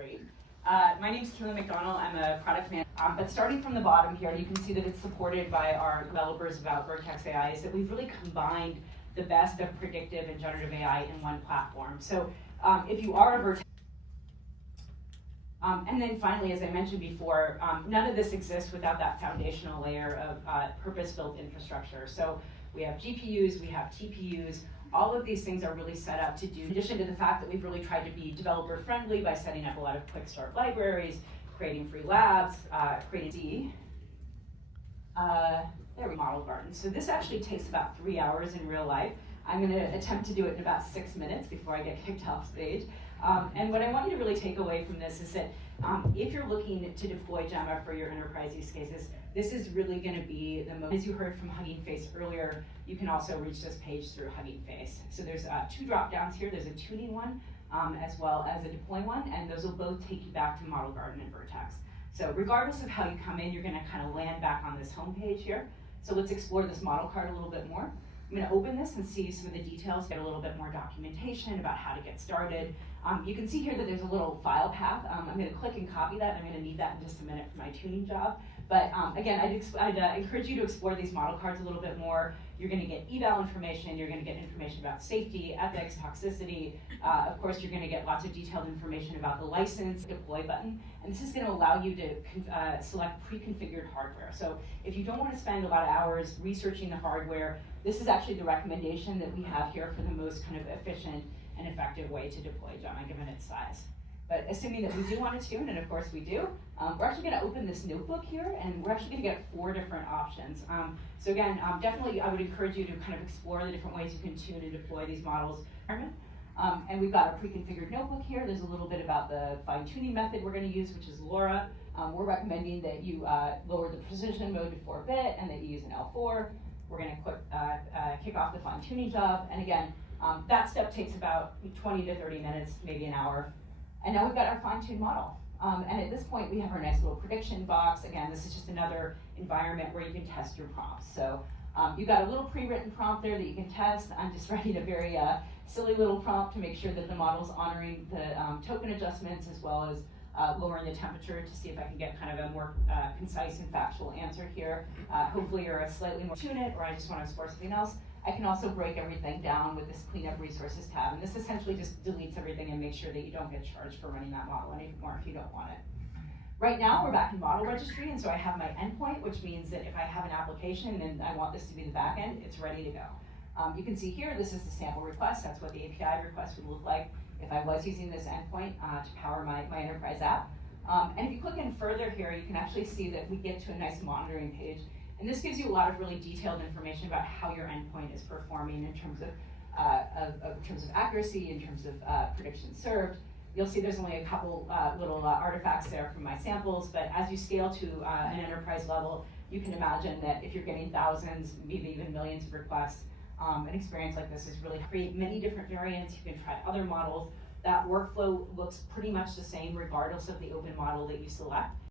great. My name is Keelan McDonald. I'm a product manager. But starting from the bottom here, you can see that it's supported by our developers about Vertex AI, is that we've really combined the best of predictive and generative AI in one platform. So if you are a Vertex, and then finally, as I mentioned before, none of this exists without that foundational layer of purpose-built infrastructure. So we have GPUs, we have TPUs, all of these things are really set up to do, in addition to the fact that we've really tried to be developer-friendly by setting up a lot of quick start libraries, creating free labs, creating model garden. So this actually takes about 3 hours in real life. I'm going to attempt to do it in about 6 minutes before I get kicked off stage. And what I want you to really take away from this is that if you're looking to deploy Gemma for your enterprise use cases, this is really going to be the most. As you heard from Hugging Face earlier, you can also reach this page through Hugging Face. So there's 2 drop downs here. There's a tuning one as well as a deploy one, and those will both take you back to Model Garden and Vertex. So regardless of how you come in, you're going to kind of land back on this home page here. So let's explore this model card a little bit more. I'm going to open this and see some of the details, get a little bit more documentation about how to get started. You can see here that there's a little file path. I'm going to click and copy that. I'm going to need that in just a minute for my tuning job. But again, I'd encourage you to explore these model cards a little bit more. You're going to get eval information. You're going to get information about safety, ethics, toxicity. Of course, you're going to get lots of detailed information about the license, deploy button. And this is going to allow you to select pre-configured hardware. So if you don't want to spend a lot of hours researching the hardware, this is actually the recommendation that we have here for the most kind of efficient and effective way to deploy Gemma, given its size. But assuming that we do want to tune, and of course we do, we're actually going to open this notebook here, and we're actually going to get 4 different options. So again, definitely I would encourage you to kind of explore the different ways you can tune and deploy these models. And we've got a pre-configured notebook here. There's a little bit about the fine-tuning method we're going to use, which is LoRa. We're recommending that you lower the precision mode to 4-bit and that you use an L4. We're going to kick off the fine-tuning job. And again, that step takes about 20 to 30 minutes, maybe an hour. And now we've got our fine-tuned model. And at this point, we have our nice little prediction box. Again, this is just another environment where you can test your prompts. So you've got a little pre-written prompt there that you can test. I'm just writing a very silly little prompt to make sure that the model's honoring the token adjustments as well as lowering the temperature to see if I can get kind of a more concise and factual answer here. Hopefully you're a slightly more tune it, or I just want to explore something else. I can also break everything down with this cleanup resources tab, and this essentially just deletes everything and makes sure that you don't get charged for running that model anymore if you don't want it. Right now we're back in model registry, and so I have my endpoint, which means that if I have an application and I want this to be the backend, it's ready to go. You can see here, this is the sample request. That's what the API request would look like if I was using this endpoint to power my enterprise app. And if you click in further here, you can actually see that we get to a nice monitoring page. And this gives you a lot of really detailed information about how your endpoint is performing in terms of accuracy, in terms of predictions served. You'll see there's only a couple little artifacts there from my samples, but as you scale to an enterprise level, you can imagine that if you're getting thousands, maybe even millions of requests, an experience like this is really create many different variants. You can try other models. That workflow looks pretty much the same regardless of the open model that you select.